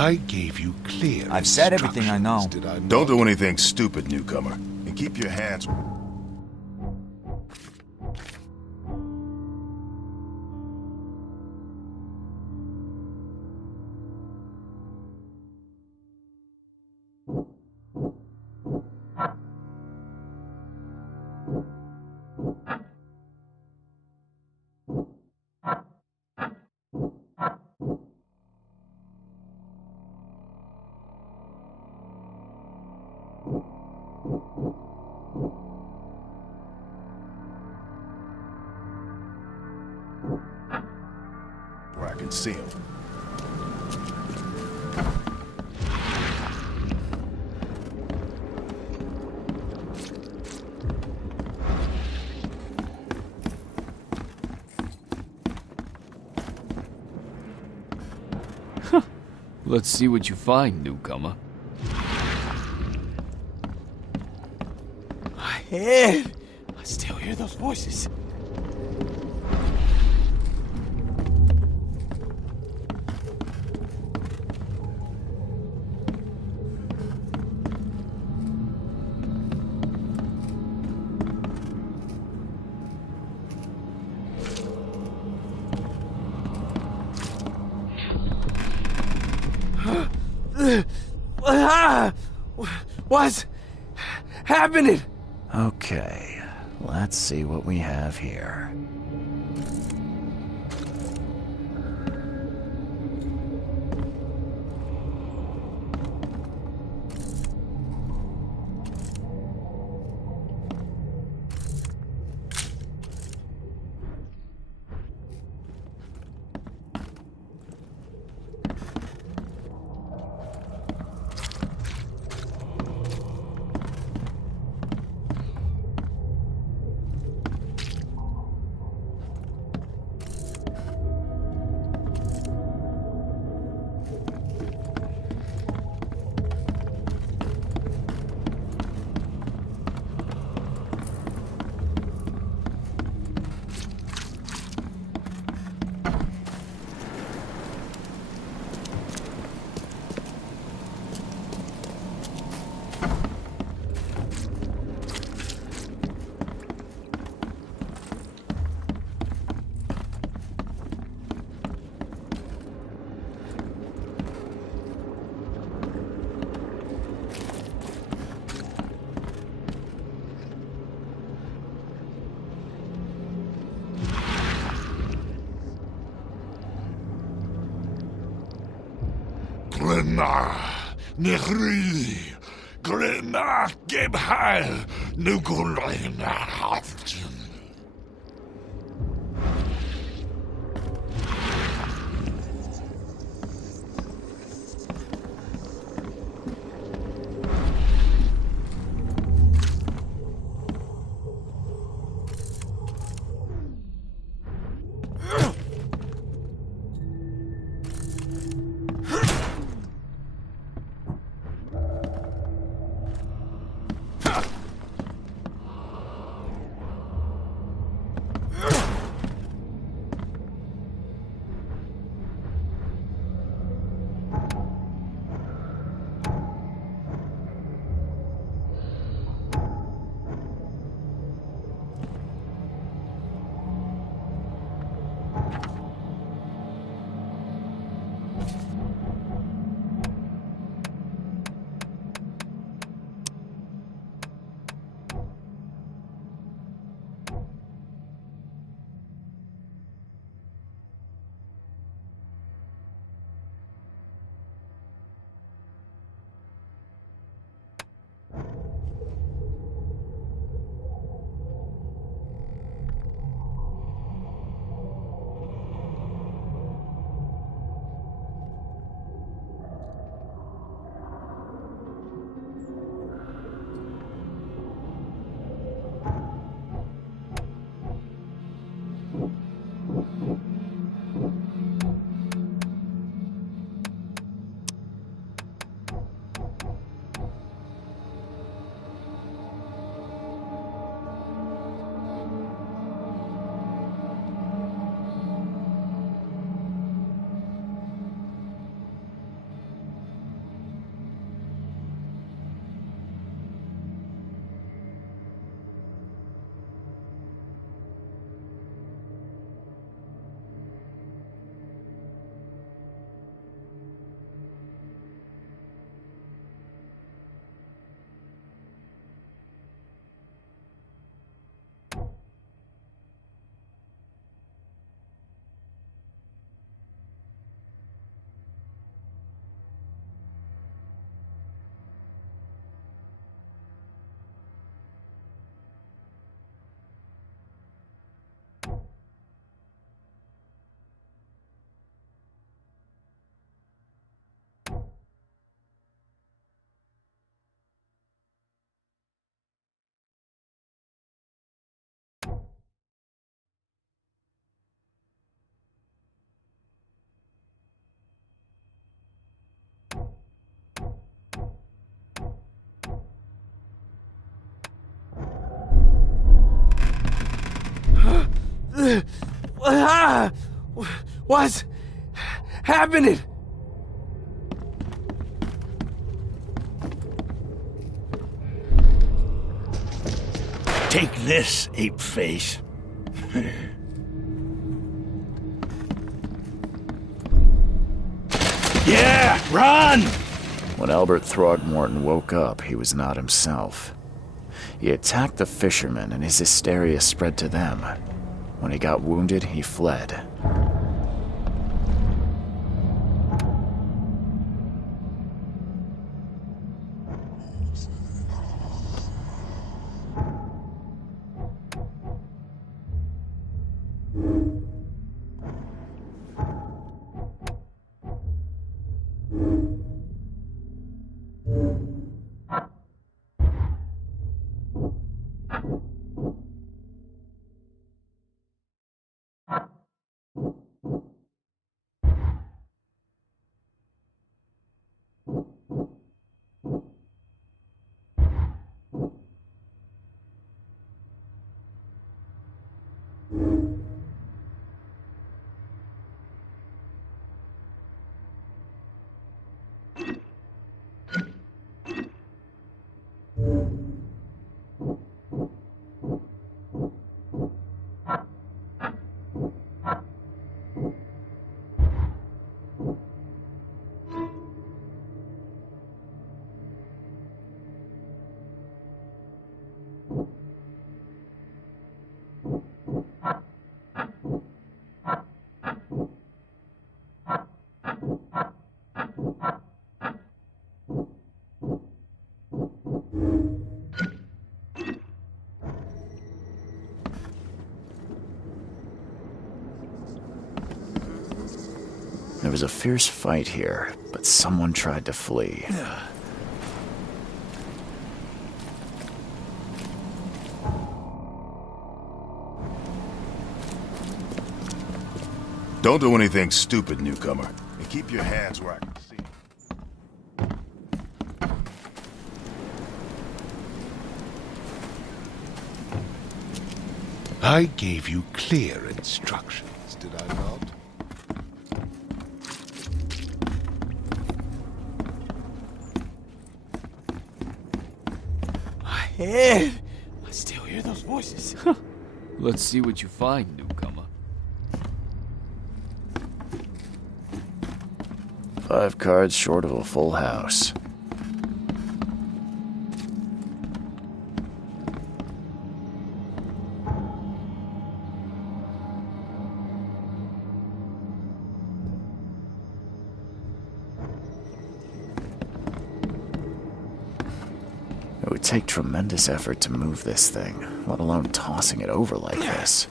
I gave you clear I've said everything I know. instructions, did I not? Don't do anything stupid, newcomer. And keep your hands... where I can see him. Let's see what you find, newcomer. My head! I still hear those voices. What's happening? Okay, let's see what we have here. Nechri, Glena, Gebhal, Nugulina, What's happening? Take this, ape face. Yeah, run! When Albert Throgmorton woke up, he was not himself. He attacked the fishermen, and his hysteria spread to them. When he got wounded, he fled. There was a fierce fight here, but someone tried to flee. Don't do anything stupid, newcomer. And keep your hands where I can see. I gave you clear instructions, did I not? My head. I still hear those voices. Let's see what you find, newcomer. 5 cards short of a full house. It would take tremendous effort to move this thing, let alone tossing it over like this.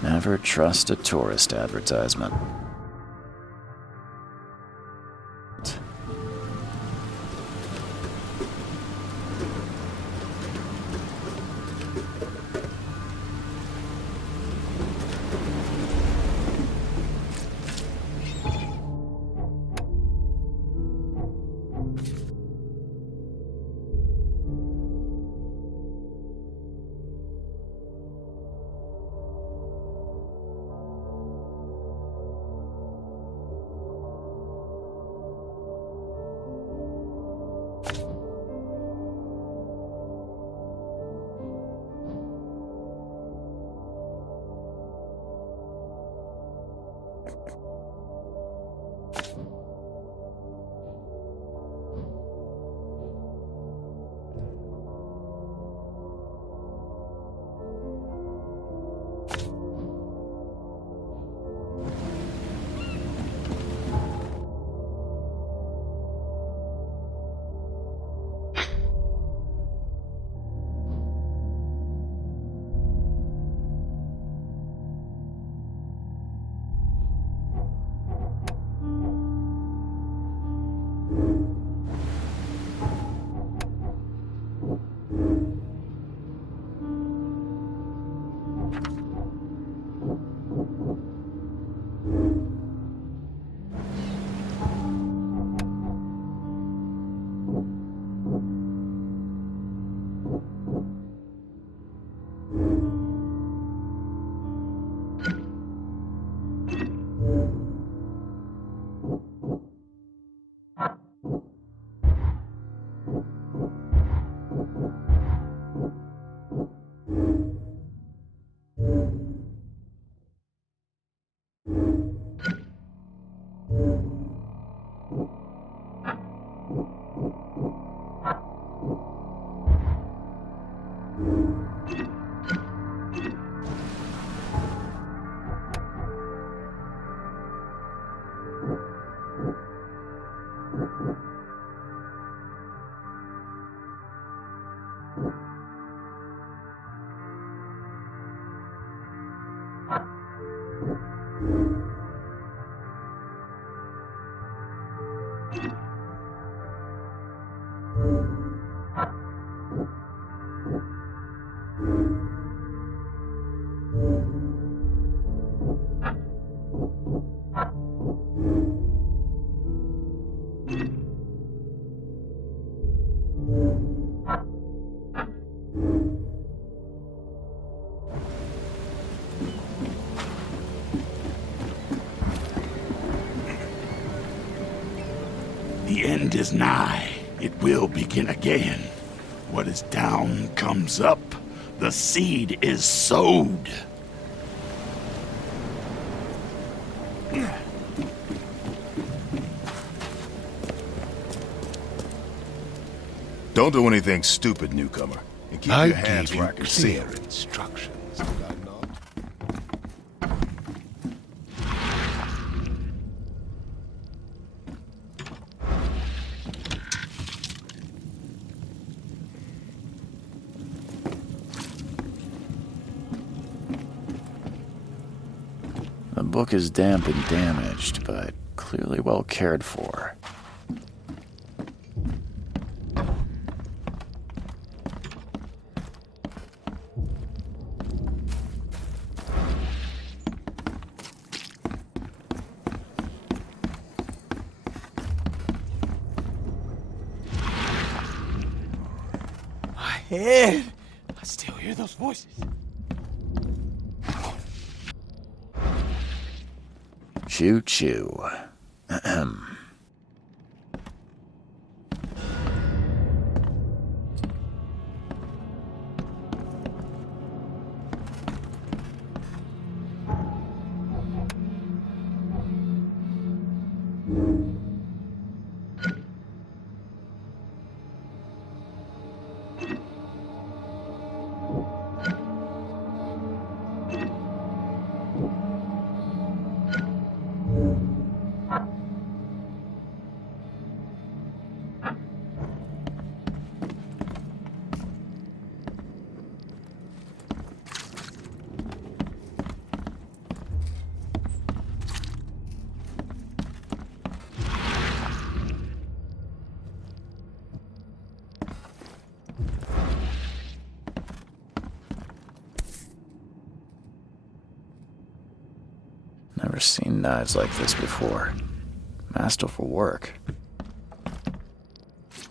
Never trust a tourist advertisement. The end is nigh. It will begin again. What is down comes up. The seed is sowed. Don't do anything stupid, newcomer. And keep I your hands gave where you I can see clear 'em. instructions, did I not? The book is damp and damaged, but clearly well cared for. My head! I still hear those voices. Choo choo. Ahem. Never seen knives like this before. Masterful work.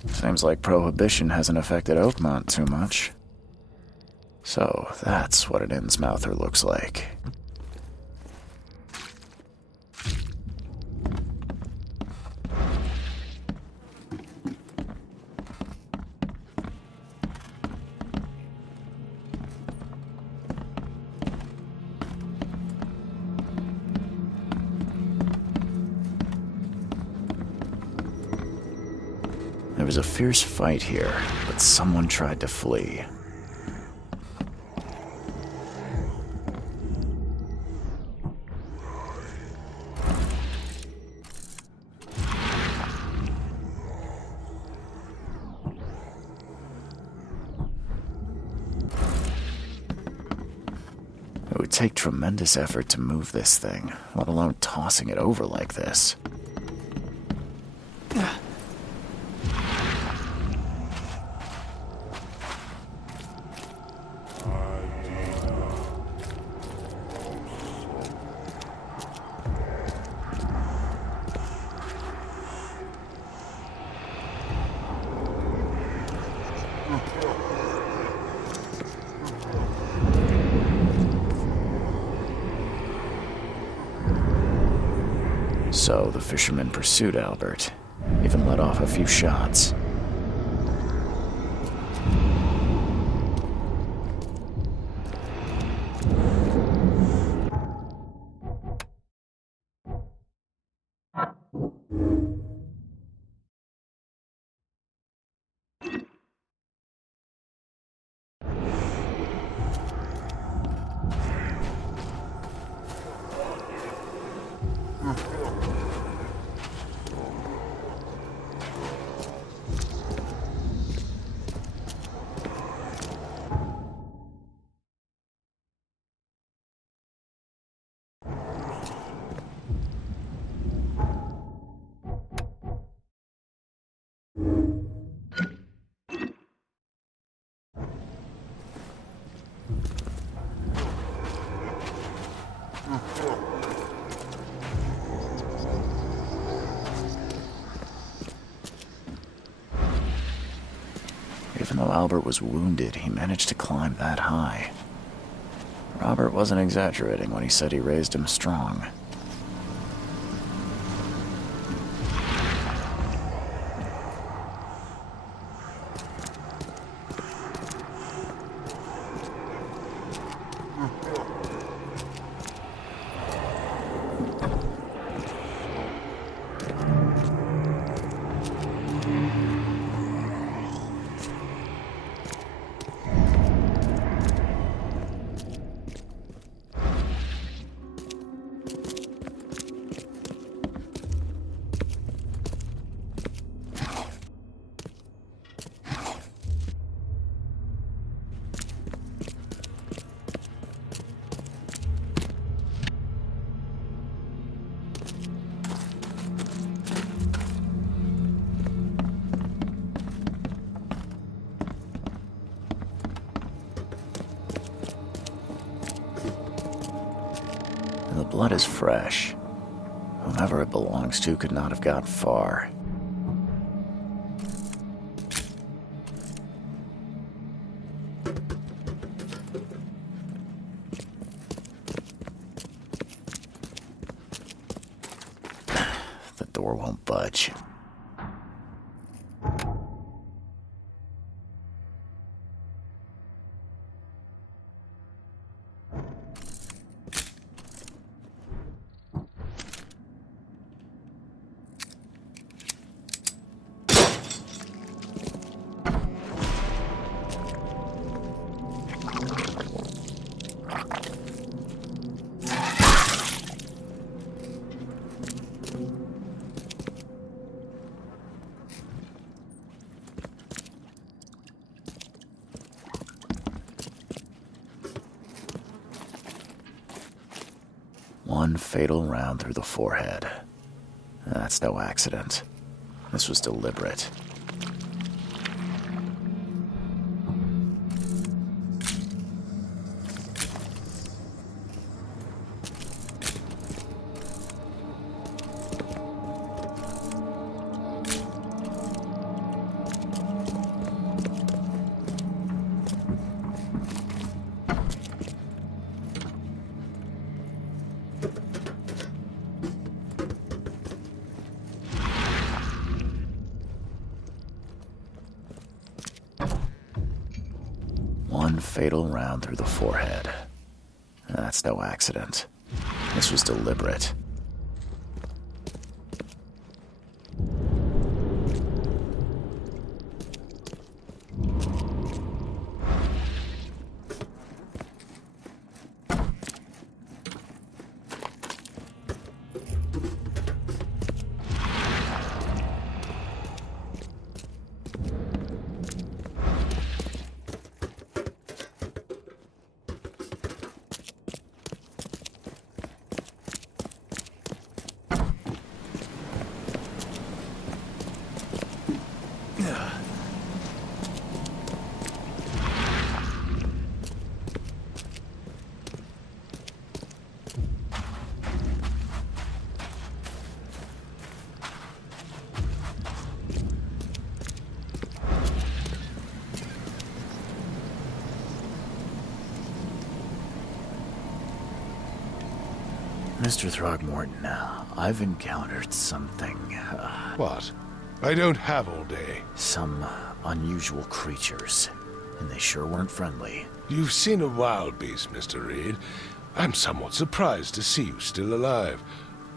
Seems like Prohibition hasn't affected Oakmont too much. So that's what an Innsmouther looks like. There was a fierce fight here, but someone tried to flee. It would take tremendous effort to move this thing, let alone tossing it over like this. So the fisherman pursued Albert, even let off a few shots. Even though Albert was wounded, he managed to climb that high. Robert wasn't exaggerating when he said he raised him strong. The blood is fresh. Whomever it belongs to could not have got far. The door won't budge. One fatal round through the forehead. That's no accident. This was deliberate. One fatal round through the forehead. That's no accident. This was deliberate. Mr. Throgmorton, I've encountered something, What? I don't have all day. some unusual creatures, and they sure weren't friendly. You've seen a wild beast, Mr. Reed. I'm somewhat surprised to see you still alive.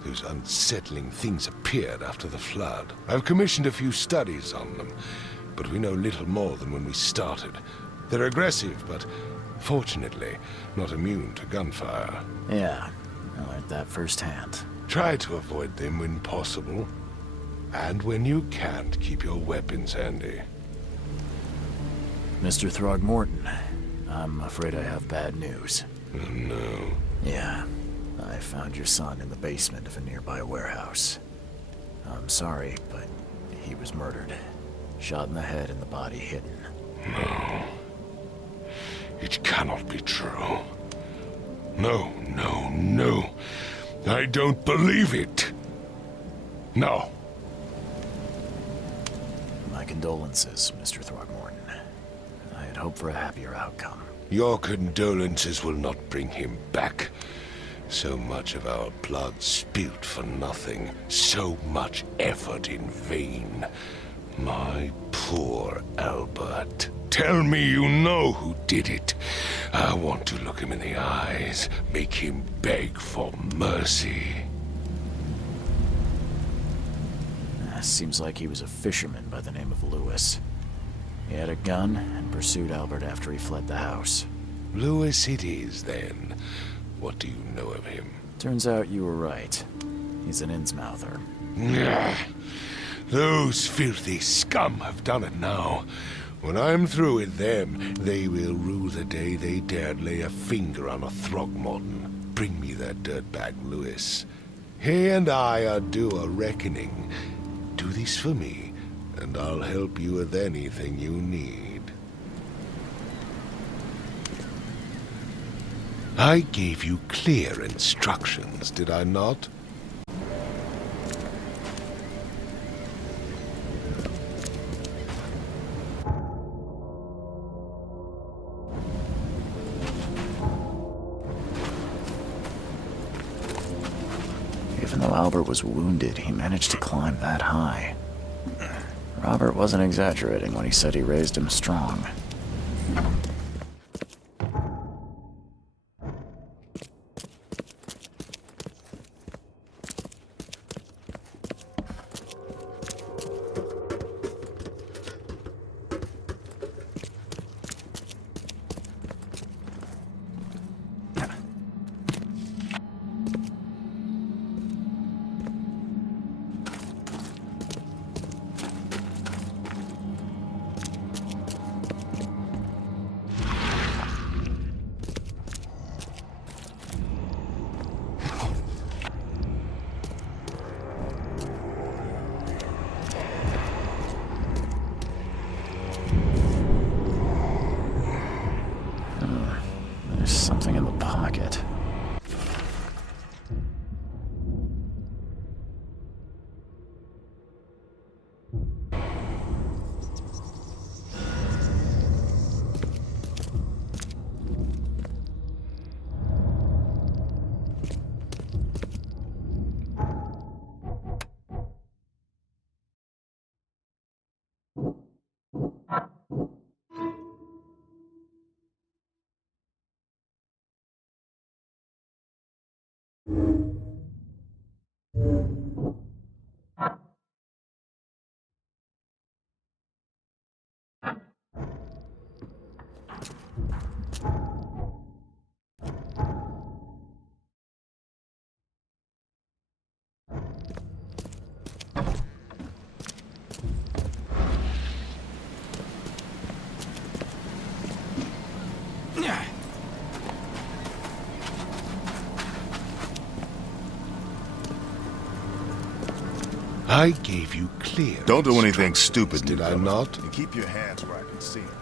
Those unsettling things appeared after the flood. I've commissioned a few studies on them, but we know little more than when we started. They're aggressive, but fortunately not immune to gunfire. Yeah, I learned that firsthand. Try to avoid them when possible. And when you can't, keep your weapons handy. Mr. Throgmorton, I'm afraid I have bad news. Oh, no. Yeah, I found your son in the basement of a nearby warehouse. I'm sorry, but he was murdered. Shot in the head and the body hidden. No. It cannot be true. No, no, No, I don't believe it. No. My condolences, Mr. Throgmorton. I had hoped for a happier outcome. Your condolences will not bring him back. So much of our blood spilt for nothing. So much effort in vain. My poor Albert. Tell me you know who did it. I want to look him in the eyes, make him beg for mercy. Seems like he was a fisherman by the name of Lewis. He had a gun and pursued Albert after he fled the house. Lewis it is, then. What do you know of him? Turns out you were right. He's an Innsmouther. Those filthy scum have done it now. When I'm through with them, they will rue the day they dared lay a finger on a Throgmorton. Bring me that dirtbag, Lewis. He and I are due a reckoning. Do this for me, and I'll help you with anything you need. I gave you clear instructions, did I not? Even though Albert was wounded, he managed to climb that high. Robert wasn't exaggerating when he said he raised him strong. There's something in the pocket. I gave you clear Don't do anything instructions, stupid, did I newcomer. not? And keep your hands where I can see them.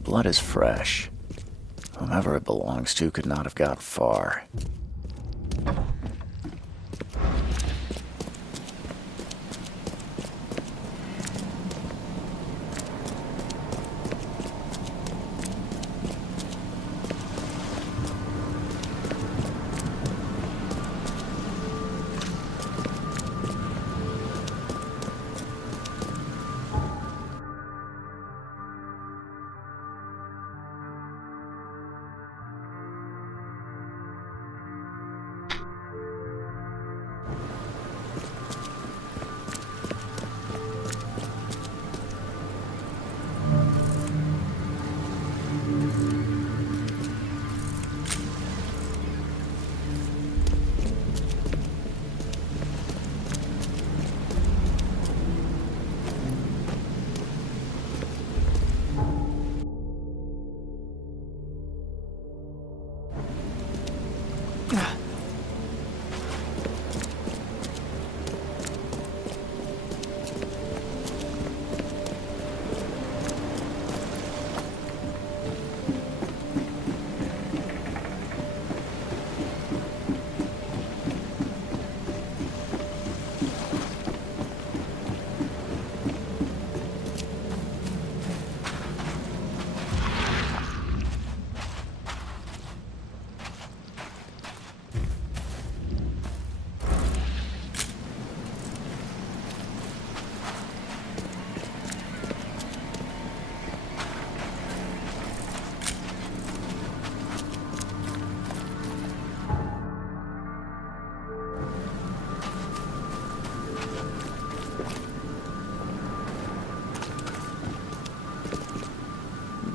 The blood is fresh. Whomever it belongs to could not have got far.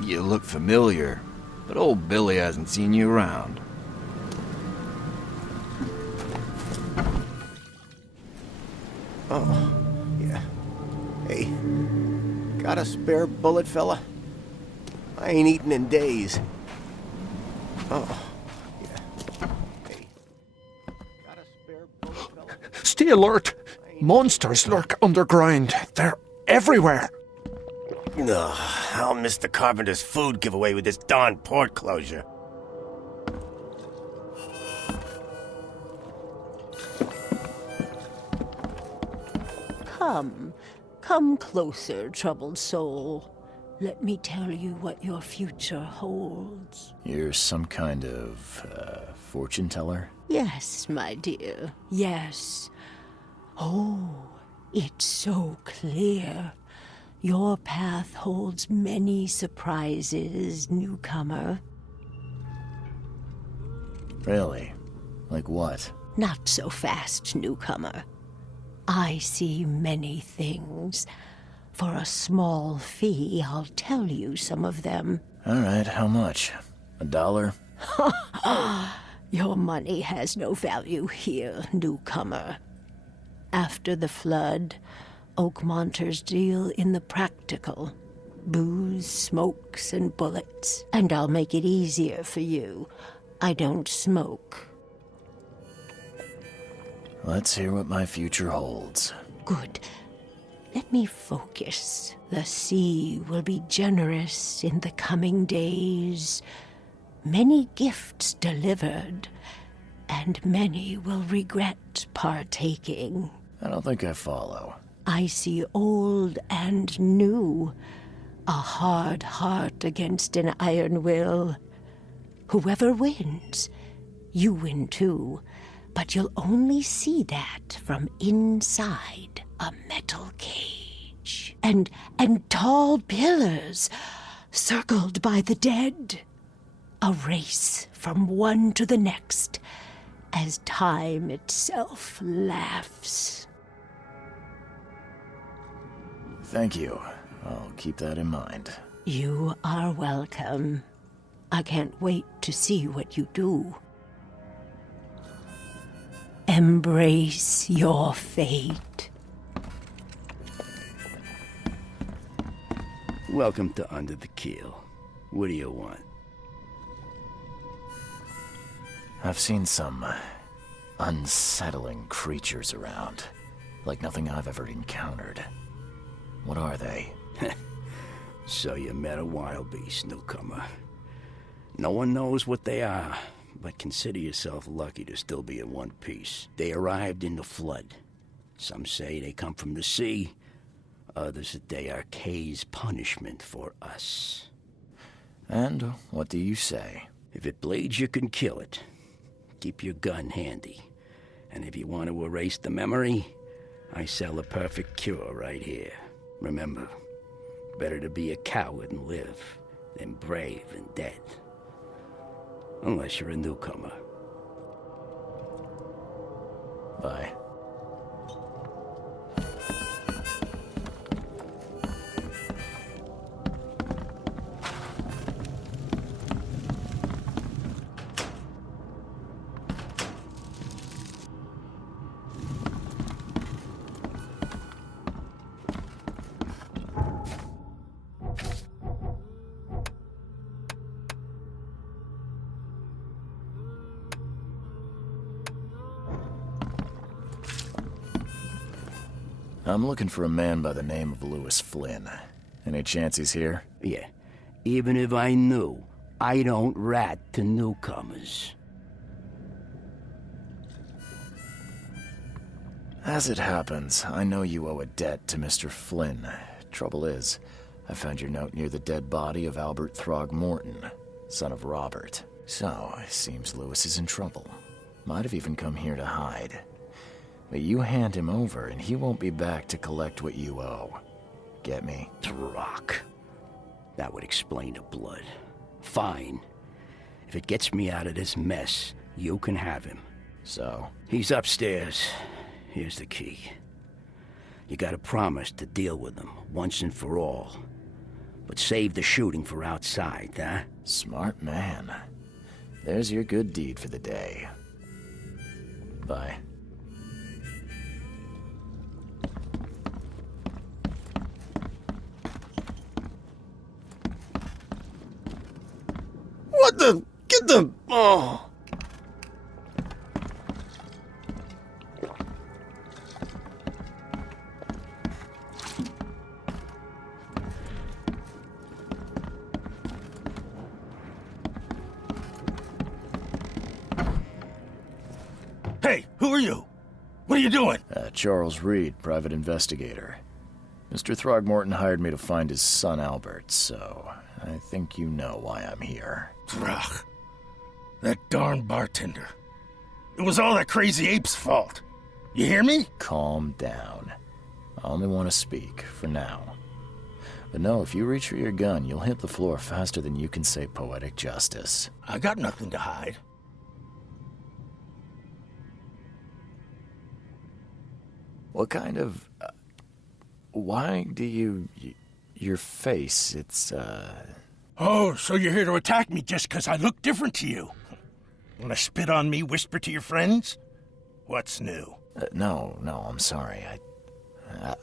You look familiar, but old Billy hasn't seen you around. Oh, yeah. Hey, got a spare bullet, fella? I ain't eaten in days. Oh, yeah. Hey, got a spare bullet, fella? Stay alert! Monsters lurk underground. They're everywhere. Ugh, I'll miss the carpenter's food giveaway with this darn port closure. Come closer, troubled soul. Let me tell you what your future holds. You're some kind of, fortune teller? Yes, my dear, yes. Oh, it's so clear. Your path holds many surprises, newcomer. Really? Like what? Not so fast, newcomer. I see many things. For a small fee, I'll tell you some of them. Alright, how much? $1? Your money has no value here, newcomer. After the flood, Oakmonters deal in the practical. Booze, smokes, and bullets. And I'll make it easier for you. I don't smoke. Let's hear what my future holds. Good. Let me focus. The sea will be generous in the coming days. Many gifts delivered, and many will regret partaking. I don't think I follow. I see old and new. A hard heart against an iron will. Whoever wins, you win too. But you'll only see that from inside a metal cage. And tall pillars circled by the dead. A race from one to the next as time itself laughs. Thank you. I'll keep that in mind. You are welcome. I can't wait to see what you do. Embrace your fate. Welcome to Under the Keel. What do you want? I've seen some unsettling creatures around. Like nothing I've ever encountered. What are they? So you met a wild beast, newcomer. No one knows what they are, but consider yourself lucky to still be in one piece. They arrived in the flood. Some say they come from the sea. Others that they are Kay's punishment for us. And what do you say? If it bleeds, you can kill it. Keep your gun handy. And if you want to erase the memory, I sell a perfect cure right here. Remember, better to be a coward and live than brave and dead. Unless you're a newcomer. Bye. I'm looking for a man by the name of Lewis Flynn. Any chance he's here? Yeah. Even if I knew, I don't rat to newcomers. As it happens, I know you owe a debt to Mr. Flynn. Trouble is, I found your note near the dead body of Albert Throgmorton, son of Robert. So, it seems Lewis is in trouble. Might have even come here to hide. But you hand him over, and he won't be back to collect what you owe. Get me? Rock. That would explain the blood. Fine. If it gets me out of this mess, you can have him. So? He's upstairs. Here's the key. You gotta promise to deal with him, once and for all. But save the shooting for outside, huh? Smart man. There's your good deed for the day. Bye. What the? Get the... Oh. Hey, who are you? What are you doing? Charles Reed, private investigator. Mr. Throgmorton hired me to find his son Albert, so I think you know why I'm here. Throg. That darn bartender. It was all that crazy ape's fault. You hear me? Calm down. I only want to speak, for now. But no, if you reach for your gun, you'll hit the floor faster than you can say poetic justice. I got nothing to hide. What kind of... why do you... your face, it's, Oh, so you're here to attack me just because I look different to you? Wanna spit on me, whisper to your friends? What's new? No, I'm sorry.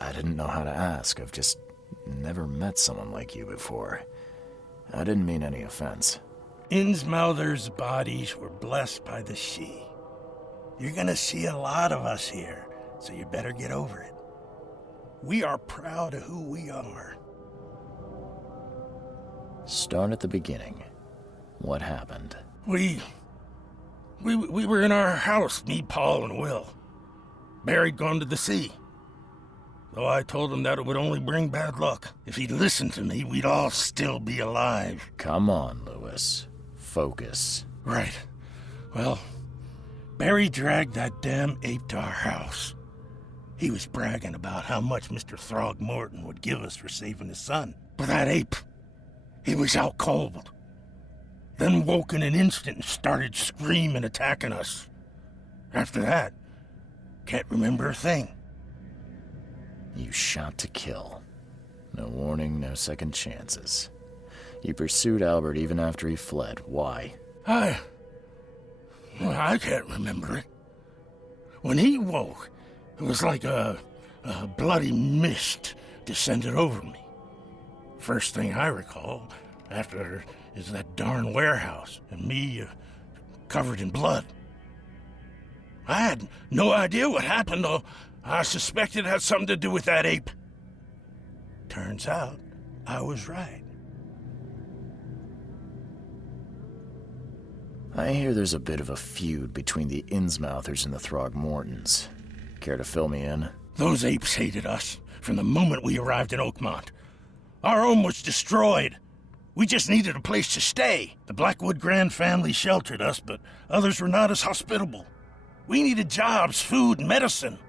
I didn't know how to ask. I've just never met someone like you before. I didn't mean any offense. Innsmouther's bodies were blessed by the sea. You're gonna see a lot of us here, so you better get over it. We are proud of who we are. Start at the beginning. What happened? We were in our house, me, Paul, and Will. Barry'd gone to the sea. Though I told him that it would only bring bad luck. If he'd listened to me, we'd all still be alive. Come on, Lewis. Focus. Right. Well, Barry dragged that damn ape to our house. He was bragging about how much Mr. Throgmorton would give us for saving his son. But that ape, he was out cold. Then woke in an instant and started screaming, attacking us. After that, can't remember a thing. You shot to kill. No warning, no second chances. You pursued Albert even after he fled. Why? I can't remember it. When he woke, it was like a bloody mist descended over me. First thing I recall after is that darn warehouse and me covered in blood. I had no idea what happened, though. I suspected it had something to do with that ape. Turns out, I was right. I hear there's a bit of a feud between the Innsmouthers and the Throgmortons. Care to fill me in? Those apes hated us from the moment we arrived in Oakmont. Our home was destroyed. We just needed a place to stay. The Blackwood Grand family sheltered us, but others were not as hospitable. We needed jobs, food, and medicine.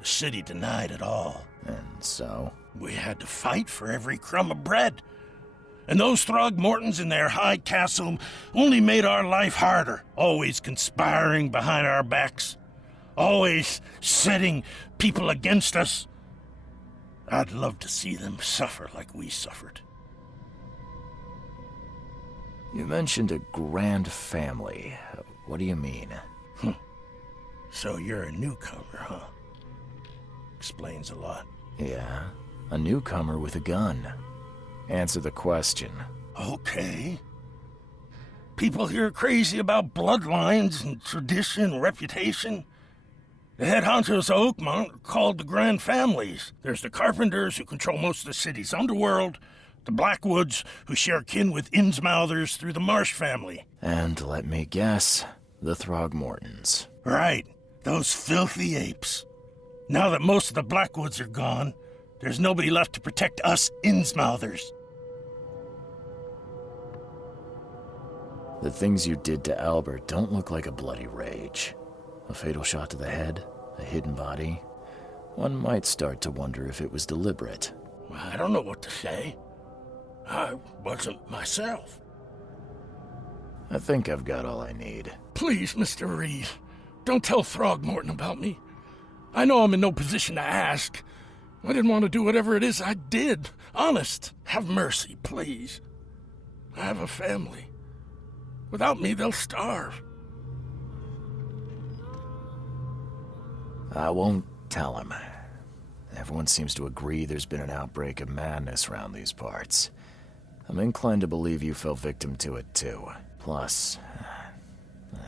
The city denied it all. And so? We had to fight for every crumb of bread. And those Throgmortons in their high castle only made our life harder, always conspiring behind our backs, always setting people against us. I'd love to see them suffer like we suffered. You mentioned a grand family. What do you mean? So you're a newcomer, huh? Explains a lot. Yeah, a newcomer with a gun. Answer the question. Okay. People here are crazy about bloodlines and tradition and reputation. The head honchos of Oakmont are called the Grand Families. There's the Carpenters, who control most of the city's underworld, the Blackwoods, who share kin with Innsmouthers through the Marsh family. And let me guess, the Throgmortons. Right, those filthy apes. Now that most of the Blackwoods are gone, there's nobody left to protect us Innsmouthers. The things you did to Albert don't look like a bloody rage. A fatal shot to the head, a hidden body. One might start to wonder if it was deliberate. I don't know what to say. I wasn't myself. I think I've got all I need. Please, Mr. Reed, don't tell Throgmorton about me. I know I'm in no position to ask. I didn't want to do whatever it is I did. Honest, have mercy, please. I have a family. Without me, they'll starve. I won't tell him. Everyone seems to agree there's been an outbreak of madness around these parts. I'm inclined to believe you fell victim to it too. Plus,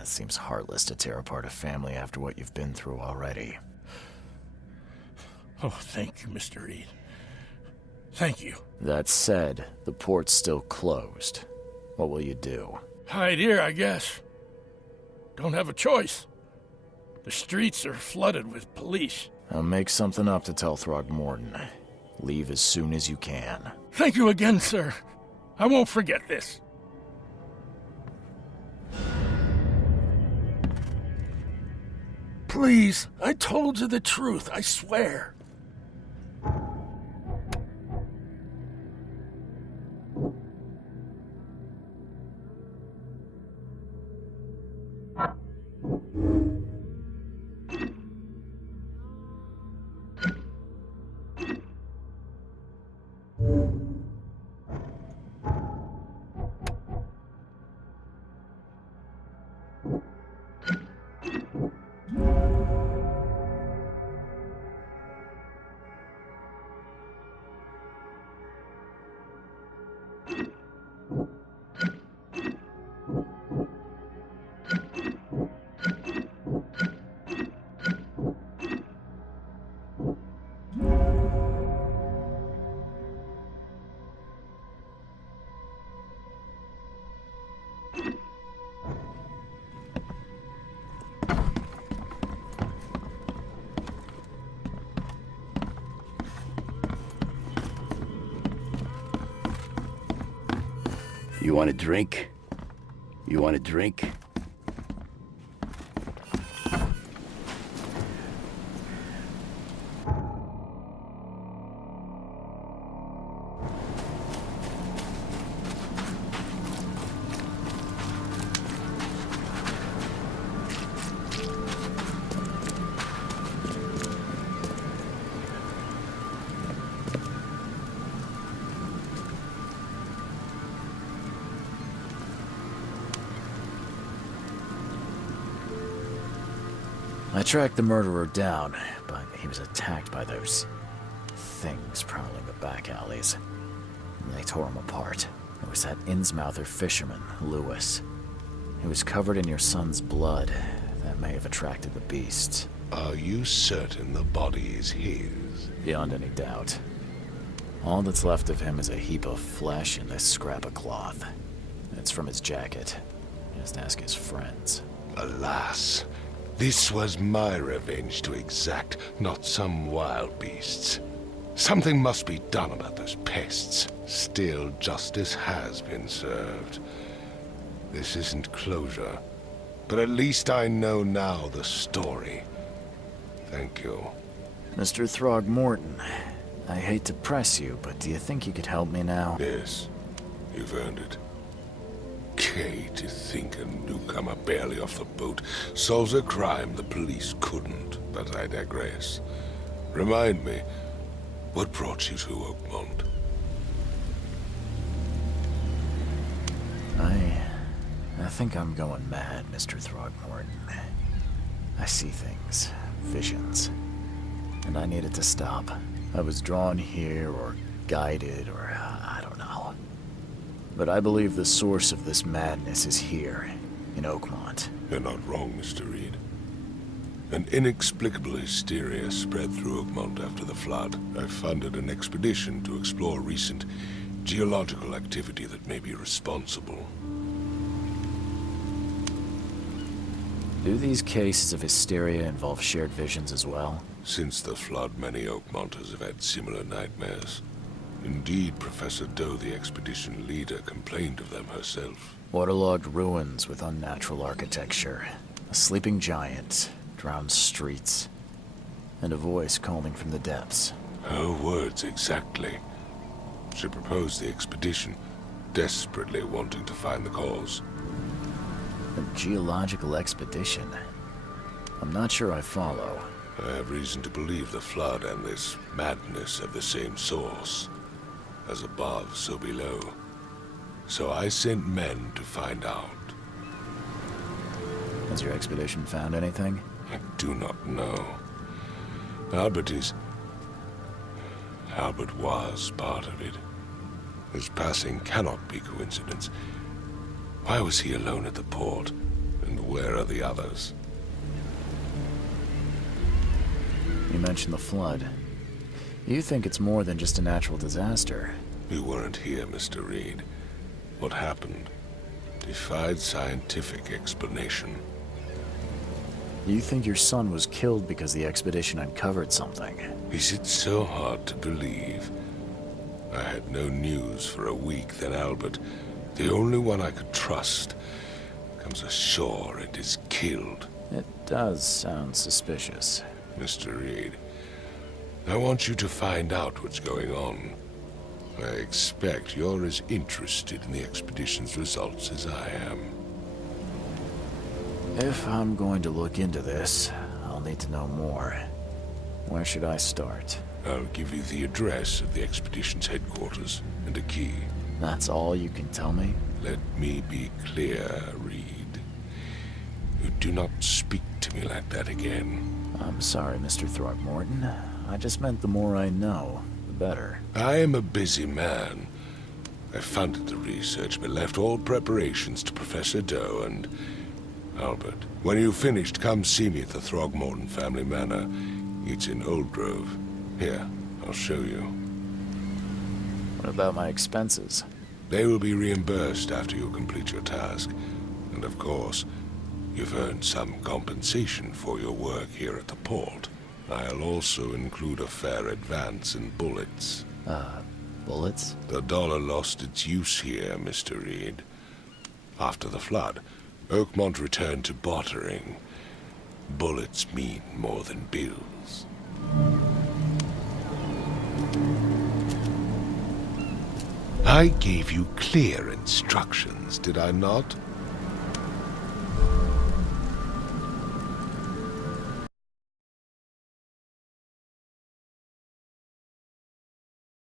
it seems heartless to tear apart a family after what you've been through already. Oh, thank you, Mr. Reed. Thank you. That said, the port's still closed. What will you do? Hide here, I guess. Don't have a choice. The streets are flooded with police. I'll make something up to tell Throgmorton. Leave as soon as you can. Thank you again, sir. I won't forget this. Please, I told you the truth, I swear. You want a drink? You want a drink? I tracked the murderer down, but he was attacked by those things prowling the back alleys. And they tore him apart. It was that Innsmouther fisherman, Lewis. He was covered in your son's blood. That may have attracted the beasts. Are you certain the body is his? Beyond any doubt. All that's left of him is a heap of flesh and this scrap of cloth. It's from his jacket. Just ask his friends. Alas, this was my revenge to exact, not some wild beast's. Something must be done about those pests. Still, justice has been served. This isn't closure, but at least I know now the story. Thank you. Mr. Throgmorton, I hate to press you, but do you think you could help me now? Yes, you've earned it. Gay to think a newcomer barely off the boat solves a crime the police couldn't, but I digress. Remind me, what brought you to Oakmont? I think I'm going mad, Mr. Throgmorton. I see things, visions, and I needed to stop. I was drawn here, or guided, or I don't know. But I believe the source of this madness is here, in Oakmont. You're not wrong, Mr. Reed. An inexplicable hysteria spread through Oakmont after the flood. I funded an expedition to explore recent geological activity that may be responsible. Do these cases of hysteria involve shared visions as well? Since the flood, many Oakmonters have had similar nightmares. Indeed, Professor Doe, the expedition leader, complained of them herself. Waterlogged ruins with unnatural architecture, a sleeping giant, drowned streets, and a voice calling from the depths. Her words exactly. She proposed the expedition, desperately wanting to find the cause. A geological expedition? I'm not sure I follow. I have reason to believe the flood and this madness have the same source. As above, so below. So I sent men to find out. Has your expedition found anything? I do not know. Albert was part of it. His passing cannot be coincidence. Why was he alone at the port? And where are the others? You mentioned the flood. You think it's more than just a natural disaster? You weren't here, Mr. Reed. What happened defied scientific explanation. You think your son was killed because the expedition uncovered something? Is it so hard to believe? I had no news for a week, then Albert, the only one I could trust, comes ashore and is killed. It does sound suspicious. Mr. Reed, I want you to find out what's going on. I expect you're as interested in the expedition's results as I am. If I'm going to look into this, I'll need to know more. Where should I start? I'll give you the address of the expedition's headquarters and a key. That's all you can tell me? Let me be clear, Reed. You do not speak to me like that again. I'm sorry, Mr. Throgmorton. I just meant the more I know, the better. I am a busy man. I funded the research, but left all preparations to Professor Doe and Albert. When you've finished, come see me at the Throgmorton family manor. It's in Old Grove. Here, I'll show you. What about my expenses? They will be reimbursed after you complete your task. And of course, you've earned some compensation for your work here at the port. I'll also include a fair advance in bullets. Bullets? The dollar lost its use here, Mr. Reed. After the flood, Oakmont returned to bartering. Bullets mean more than bills. I gave you clear instructions, did I not?